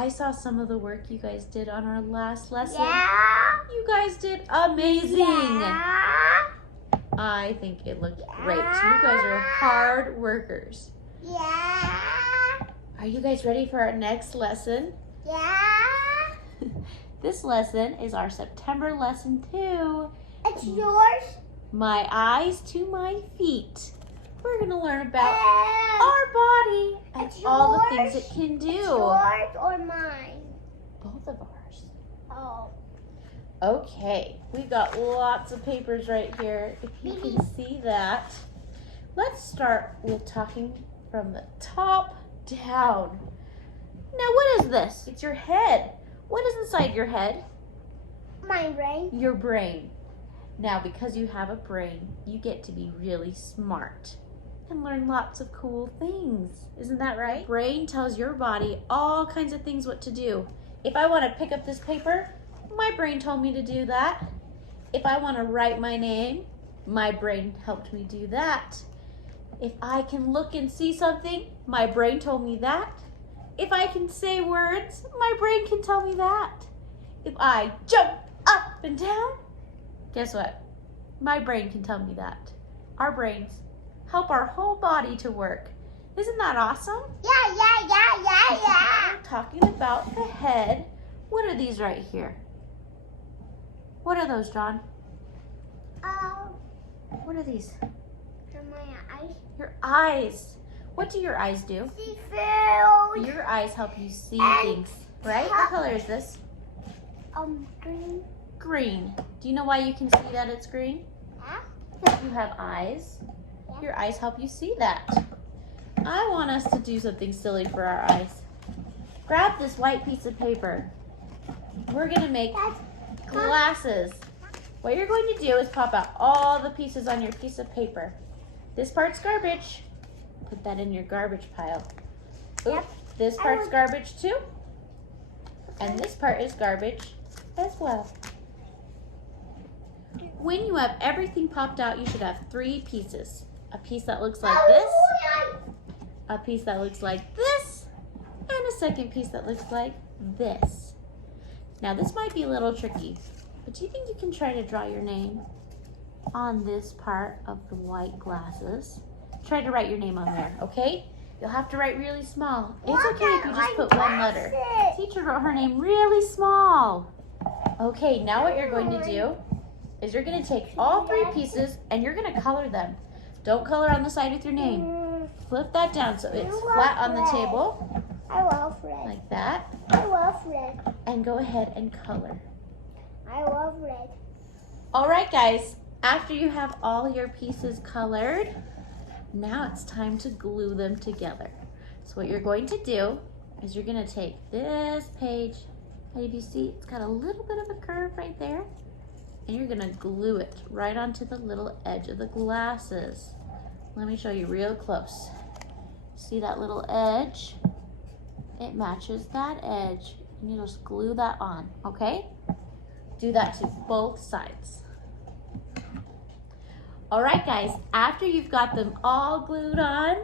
I saw some of the work you guys did on our last lesson. Yeah. You guys did amazing. Yeah. I think it looked great. You guys are hard workers. Yeah. Are you guys ready for our next lesson? Yeah. This lesson is our September lesson 2. It's yours. My eyes to my feet. We're going to learn about And our body and it's all the yours. things it can do. Yours or mine? Both of ours. Oh. Okay, we've got lots of papers right here. If you can see that. Let's start with talking from the top down. Now, what is this? It's your head. What is inside your head? My brain. Your brain. Now, because you have a brain, you get to be really smart and learn lots of cool things. Isn't that right? Brain tells your body all kinds of things what to do. If I want to pick up this paper, my brain told me to do that. If I want to write my name, my brain helped me do that. If I can look and see something, my brain told me that. If I can say words, my brain can tell me that. If I jump up and down, guess what? My brain can tell me that. Our brains help our whole body to work. Isn't that awesome? Yeah. We're talking about the head. What are these right here? What are those, John? What are these? My eyes. Your eyes. What do your eyes do? See food. Your eyes help you see And things, right? What color is this? Green. Green. Do you know why you can see that it's green? Yeah. Because you have eyes. Yeah. Your eyes help you see that. I want us to do something silly for our eyes. Grab this white piece of paper. We're going to make glasses. What you're going to do is pop out all the pieces on your piece of paper. This part's garbage. Put that in your garbage pile. Oops, Yep. this part's garbage too. And this part is garbage as well. When you have everything popped out, you should have 3 pieces. A piece that looks like this, a piece that looks like this, and a second piece that looks like this. Now this might be a little tricky, but do you think you can try to draw your name on this part of the white glasses? Try to write your name on there, okay? You'll have to write really small. It's okay if you just put one letter. Teacher wrote her name really small. Okay, now what you're going to do is you're going to take all 3 pieces and you're going to color them. Don't color on the side with your name. Flip that down so it's flat on the table, I love red. like that, I love red. and go ahead and color. I love red. All right, guys, after you have all your pieces colored, now it's time to glue them together. So what you're going to do is you're going to take this page, and if you see, it's got a little bit of a curve right there, and you're going to glue it right onto the little edge of the glasses. Let me show you real close. See that little edge? It matches that edge, and you just glue that on, okay? Do that to both sides. All right, guys, after you've got them all glued on,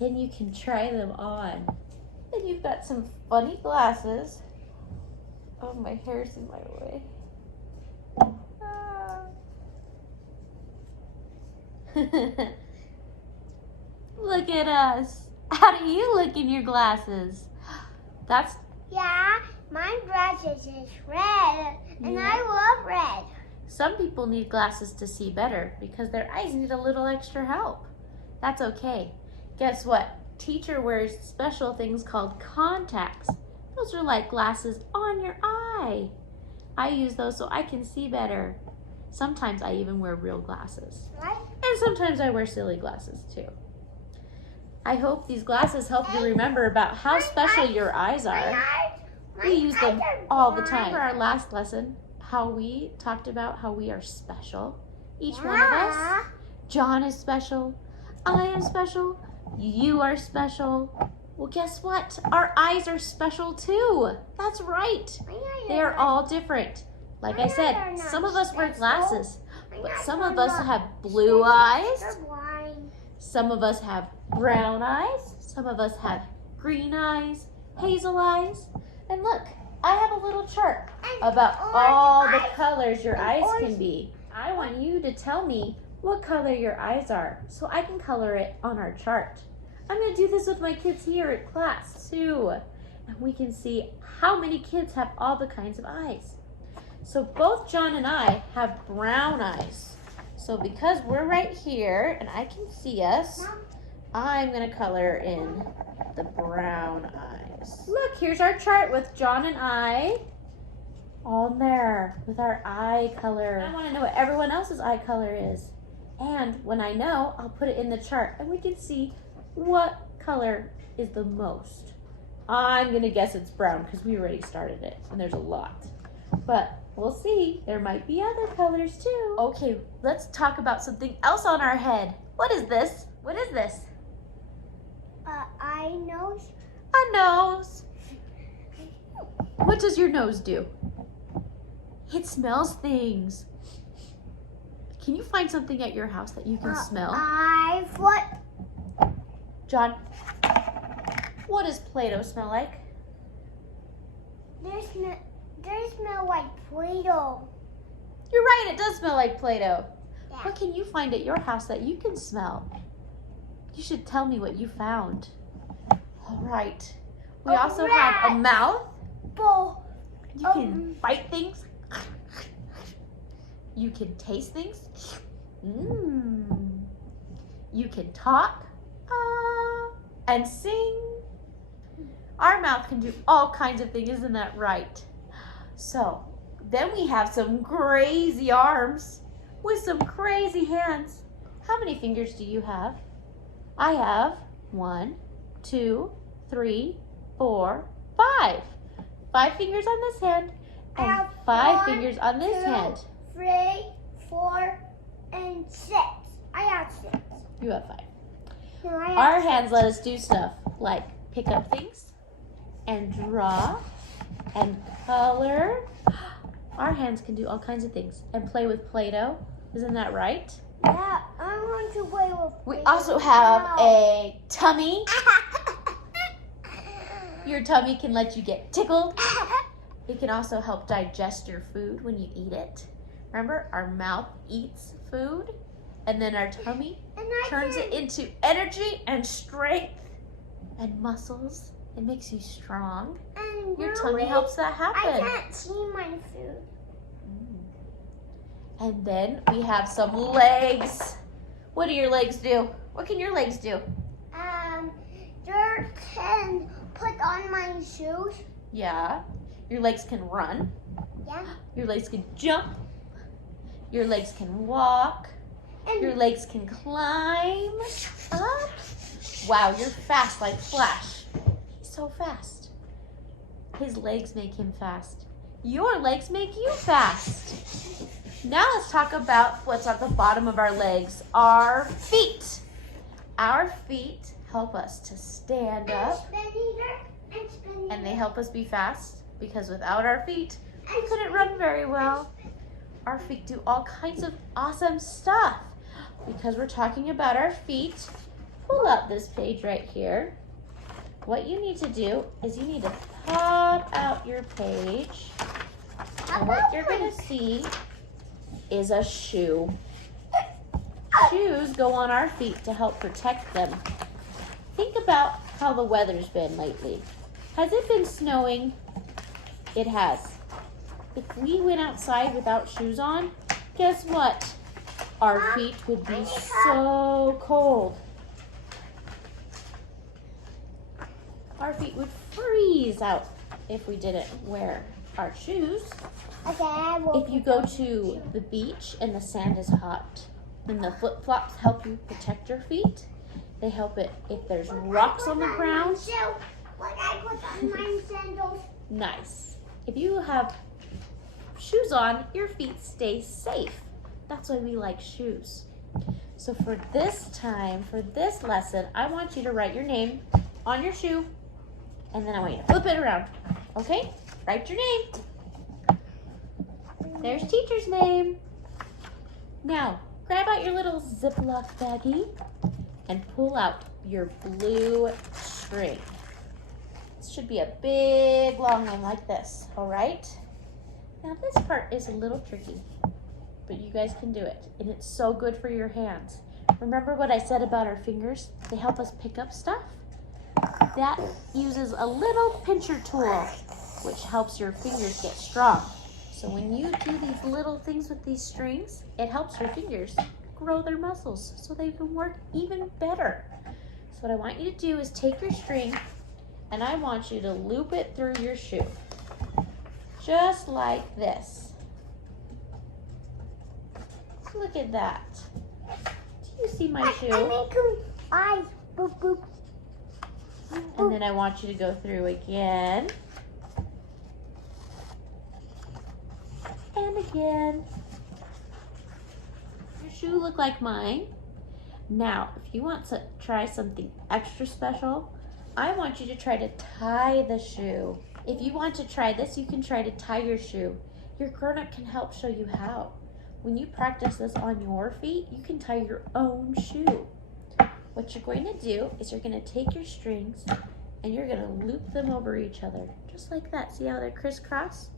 then you can try them on. And you've got some funny glasses. Oh, my hair's in my way. Look at us. How do you look in your glasses? That's Yeah, my glasses is red, and Yeah. I love red. Some people need glasses to see better because their eyes need a little extra help. That's okay. Guess what? Teacher wears special things called contacts. Those are like glasses on your eye. I use those so I can see better. Sometimes I even wear real glasses. Right? And sometimes I wear silly glasses too. I hope these glasses help you remember about how special your eyes are. We use them all the time. For our last lesson, how we talked about how we are special. Each one of us. John is special. I am special. You are special. Well, guess what? Our eyes are special too. That's right. They are all different. Like I said, some of us wear glasses, but some of us have blue eyes. Some of us have brown eyes. Some of us have green eyes, hazel eyes. And look, I have a little chart And about orange all the eyes. colors your And eyes orange- can be. I want you to tell me what color your eyes are so I can color it on our chart. I'm going to do this with my kids here at class too. And we can see how many kids have all the kinds of eyes. So both John and I have brown eyes. So because we're right here and I can see us, Mom, I'm going to color in the brown eyes. Look, here's our chart with John and I on there with our eye color. I want to know what everyone else's eye color is. And when I know, I'll put it in the chart and we can see what color is the most. I'm going to guess it's brown because we already started it and there's a lot. But we'll see. There might be other colors too. Okay, let's talk about something else on our head. What is this? What is this? eye, nose. A nose. What does your nose do? It smells things. Can you find something at your house that you can smell? Eye, foot. John, what does Play-Doh smell like? They smell like Play-Doh. You're right, it does smell like Play-Doh. Yeah. What can you find at your house that you can smell? You should tell me what you found. All right. We A also have a rat. mouth. Ball. You can bite things. You can taste things. Mmm. You can talk. And sing. Our mouth can do all kinds of things, isn't that right? So, then we have some crazy arms with some crazy hands. How many fingers do you have? I have 1, 2, 3, 4, 5. 5 fingers on this hand I and have 5 1, fingers on this 2, hand. 3, 4, and 6. I have 6. You have 5. No, I have Our 6. hands let us do stuff like pick up things and draw and color. Our hands can do all kinds of things and play with Play-Doh. Isn't that right? Yeah, I want to play with We Play-Doh also have now. a tummy. Your tummy can let you get tickled. It can also help digest your food when you eat it. Remember, our mouth eats food, and then our tummy And I turns can- it into energy and strength and muscles. It makes you strong. and Your really, tummy helps that I happen. can't see my food. And then we have some legs. What do your legs do? What can your legs do? Dirt can put on my shoes. Yeah. Your legs can run. Yeah. Your legs can jump. Your legs can walk. And Your legs can climb up. Wow, you're fast like Flash. He's so fast. His legs make him fast. Your legs make you fast. Now let's talk about what's at the bottom of our legs, our feet. Our feet help us to stand up, and they help us be fast because without our feet, we couldn't run very well. Our feet do all kinds of awesome stuff. Because we're talking about our feet, pull up this page right here. What you need to do is you need to pop out your page. And what you're going to see is a shoe. Shoes go on our feet to help protect them. Think about how the weather's been lately. Has it been snowing? It has. If we went outside without shoes on, guess what? Our feet would be so cold. Our feet would freeze out if we didn't wear our shoes. Okay, I will. If you go to the beach and the sand is hot, then the flip-flops help you protect your feet. They help it if there's rocks on the ground. What I put on my sandals. Nice. If you have shoes on, your feet stay safe. That's why we like shoes. So for this time, for this lesson, I want you to write your name on your shoe, and then I want you to flip it around. Okay? Write your name. There's teacher's name. Now, grab out your little Ziploc baggie and pull out your blue string. This should be a big long one like this, all right? Now this part is a little tricky, but you guys can do it, and it's so good for your hands. Remember what I said about our fingers? They help us pick up stuff. That uses a little pincher tool, which helps your fingers get strong. So when you do these little things with these strings, it helps your fingers grow their muscles so they can work even better. So what I want you to do is take your string and I want you to loop it through your shoe. Just like this. Look at that. Do you see my shoe? I boop boop. And then I want you to go through again. And again. Your shoe look like mine. Now, if you want to try something extra special, I want you to try to tie the shoe. If you want to try this, you can try to tie your shoe. Your grown-up can help show you how. When you practice this on your feet, you can tie your own shoe. What you're going to do is you're going to take your strings and you're going to loop them over each other, just like that. See how they're crisscross?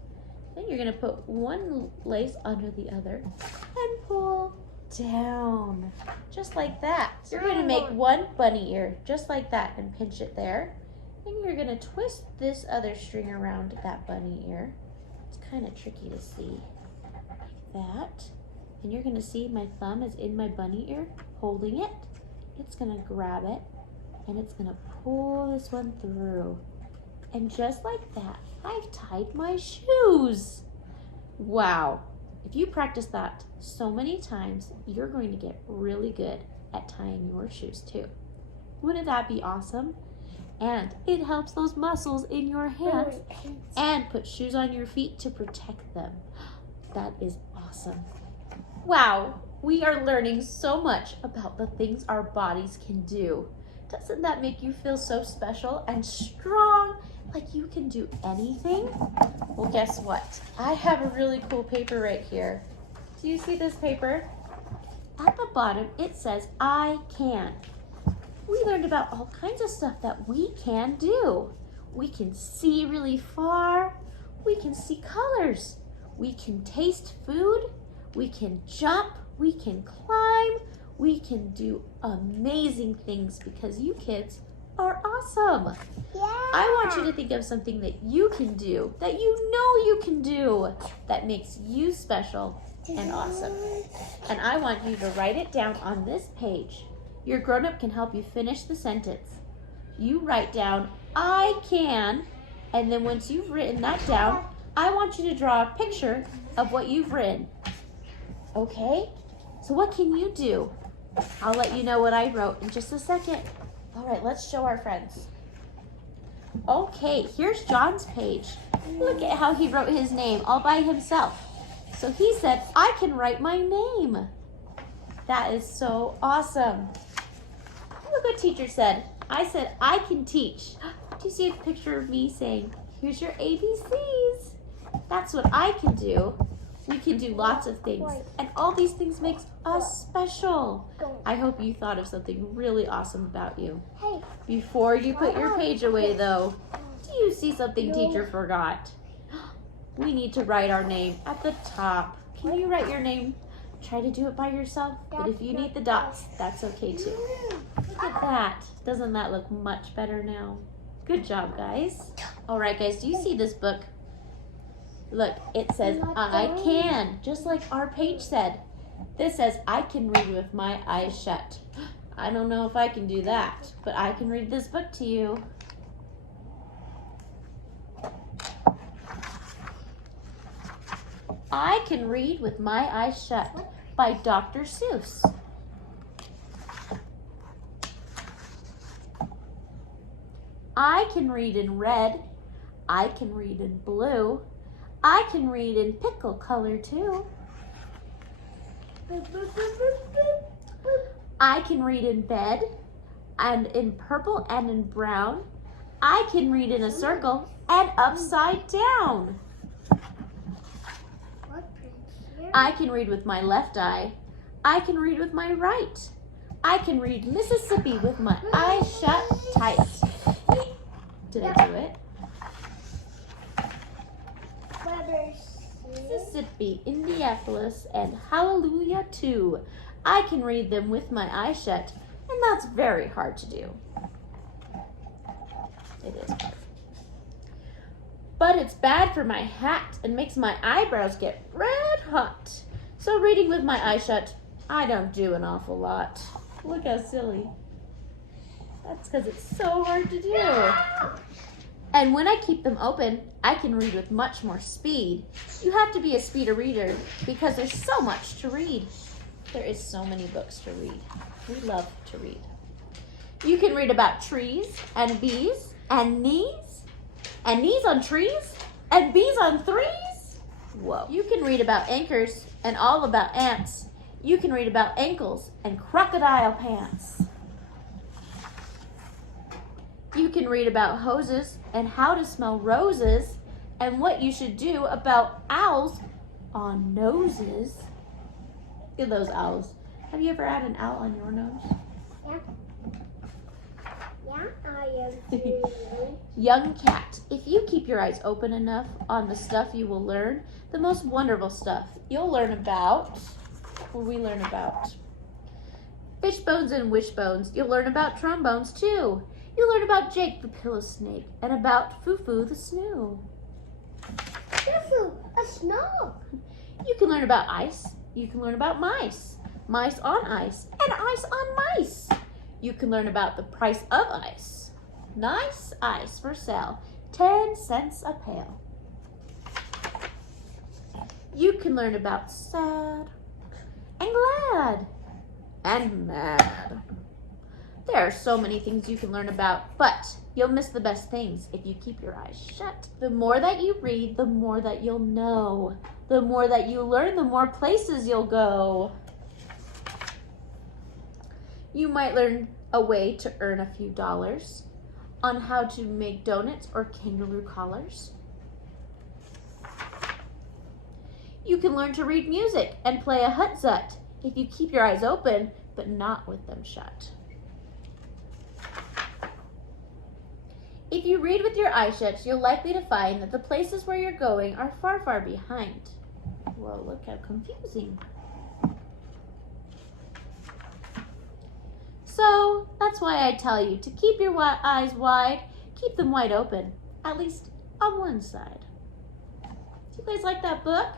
Then you're going to put one lace under the other and pull down, just like that. You're going to make one bunny ear, just like that, and pinch it there. And you're going to twist this other string around that bunny ear. It's kind of tricky to see, like that. And you're going to see my thumb is in my bunny ear, holding it. It's going to grab it, and it's going to pull this one through. And just like that, I've tied my shoes. Wow. If you practice that so many times, you're going to get really good at tying your shoes too. Wouldn't that be awesome? And it helps those muscles in your hands and put shoes on your feet to protect them. That is awesome. Wow, we are learning so much about the things our bodies can do. Doesn't that make you feel so special and strong, like you can do anything? Well, guess what? I have a really cool paper right here. Do you see this paper? At the bottom, it says, I can. We learned about all kinds of stuff that we can do. We can see really far. We can see colors. We can taste food. We can jump. We can climb. We can do amazing things because you kids are awesome. Yeah. I want you to think of something that you can do, that you know you can do, that makes you special and awesome. And I want you to write it down on this page. Your grown-up can help you finish the sentence. You write down, I can, and then once you've written that down, I want you to draw a picture of what you've written. Okay? So what can you do? I'll let you know what I wrote in just a second. All right, let's show our friends. Okay, here's John's page. Look at how he wrote his name all by himself. So he said, I can write my name. That is so awesome. Look what teacher said. I said, I can teach. Do you see a picture of me saying, here's your ABCs? That's what I can do. We can do lots of things. And all these things makes us special. I hope you thought of something really awesome about you. Hey. Before you put your page away though, do you see something teacher forgot? We need to write our name at the top. Can you write your name? Try to do it by yourself, but if you need the dots, that's okay too. Look at that. Doesn't that look much better now? Good job, guys. All right, guys, do you see this book? Look, it says, I can, just like our page said. This says, I can read with my eyes shut. I don't know if I can do that, but I can read this book to you. I Can Read with My Eyes Shut by Dr. Seuss. I can read in red. I can read in blue. I can read in pickle color too. I can read in bed and in purple and in brown. I can read in a circle and upside down. I can read with my left eye. I can read with my right. I can read Mississippi with my eyes shut tight. Did I do it? be Indianapolis, and Hallelujah too. I can read them with my eyes shut, and that's very hard to do. It is hard. But it's bad for my hat and makes my eyebrows get red hot. So reading with my eyes shut, I don't do an awful lot. Look how silly. That's because it's so hard to do. And when I keep them open, I can read with much more speed. You have to be a speeder reader because there's so much to read. There is so many books to read. We love to read. You can read about trees and bees and knees on trees and bees on threes. Whoa. You can read about anchors and all about ants. You can read about ankles and crocodile pants. You can read about hoses and how to smell roses and what you should do about owls on noses. Look at those owls. Have you ever had an owl on your nose? Yeah. Yeah, I am. Young cat, if you keep your eyes open enough on the stuff you will learn, the most wonderful stuff. You'll learn about, what we learn about? Fish bones and wishbones. You'll learn about trombones too. You'll learn about Jake the pillow snake and about Foo-Foo the snoo. Foo-Foo, a snow. You can learn about ice. You can learn about mice. Mice on ice and ice on mice. You can learn about the price of ice. Nice ice for sale, 10 cents a pail. You can learn about sad and glad and mad. There are so many things you can learn about, but you'll miss the best things if you keep your eyes shut. The more that you read, the more that you'll know. The more that you learn, the more places you'll go. You might learn a way to earn a few dollars, on how to make donuts or kangaroo collars. You can learn to read music and play a hutzut if you keep your eyes open, but not with them shut. If you read with your eyes shut, you're likely to find that the places where you're going are far, far behind. Whoa, look how confusing. So that's why I tell you to keep your eyes wide, keep them wide open, at least on one side. Do you guys like that book?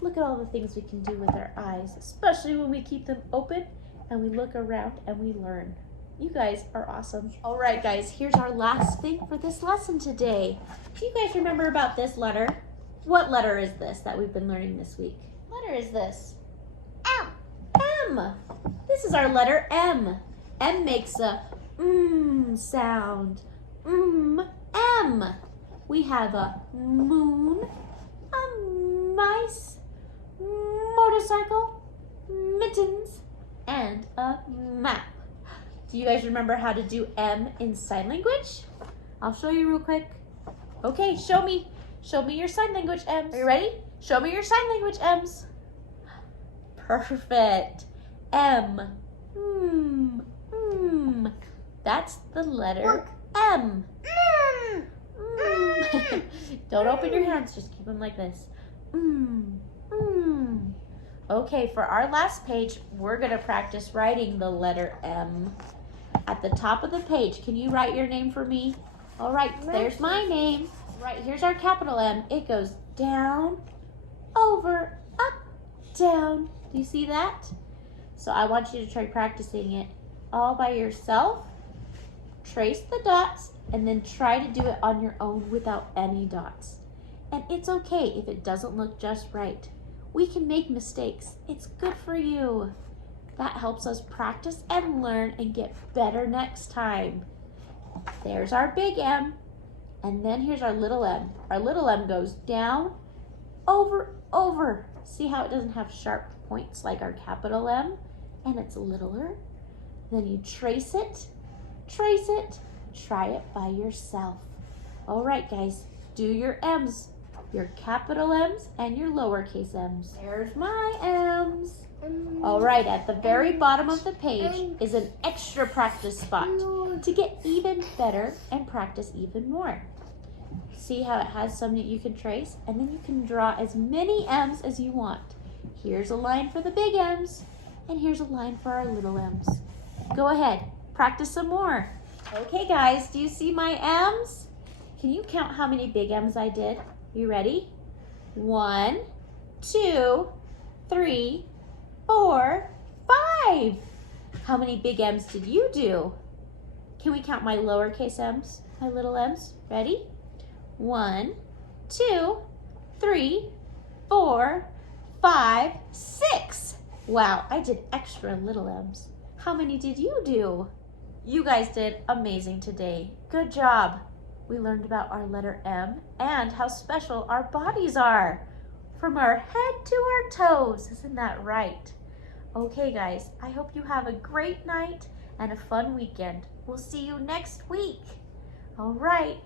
Look at all the things we can do with our eyes, especially when we keep them open and we look around and we learn. You guys are awesome. All right, guys, here's our last thing for this lesson today. Do you guys remember about this letter? What letter is this that we've been learning this week? What letter is this? M. M. This is our letter M. M makes a sound. M. We have a moon, a mice, motorcycle, mittens, and a map. Do you guys remember how to do M in sign language? I'll show you real quick. Okay, show me. Show me your sign language M's. Are you ready? Show me your sign language M's. Perfect. M. That's the letter M. Don't open your hands, just keep them like this. Okay, for our last page, we're gonna practice writing the letter M. At the top of the page, can you write your name for me? All right, there's my name. Right, here's our capital M. It goes down, over, up, down. Do you see that? So I want you to try practicing it all by yourself. Trace the dots and then try to do it on your own without any dots. And it's okay if it doesn't look just right. We can make mistakes. It's good for you. That helps us practice and learn and get better next time. There's our big M. And then here's our little m. Our little m goes down, over, over. See how it doesn't have sharp points like our capital M? And it's littler. Then you trace it, try it by yourself. All right, guys, do your M's, your capital M's and your lowercase m's. There's my M's. All right, at the very bottom of the page is an extra practice spot to get even better and practice even more. See how it has some that you can trace? And then you can draw as many M's as you want. Here's a line for the big M's, and here's a line for our little M's. Go ahead, practice some more. Okay guys, do you see my M's? Can you count how many big M's I did? You ready? 1, 2, 3, 4, 5. How many big M's did you do? Can we count my lowercase m's, my little m's? Ready? 1, 2, 3, 4, 5, 6. Wow, I did extra little m's. How many did you do? You guys did amazing today. Good job. We learned about our letter M and how special our bodies are. From our head to our toes. Isn't that right? Okay, guys, I hope you have a great night and a fun weekend. We'll see you next week. All right.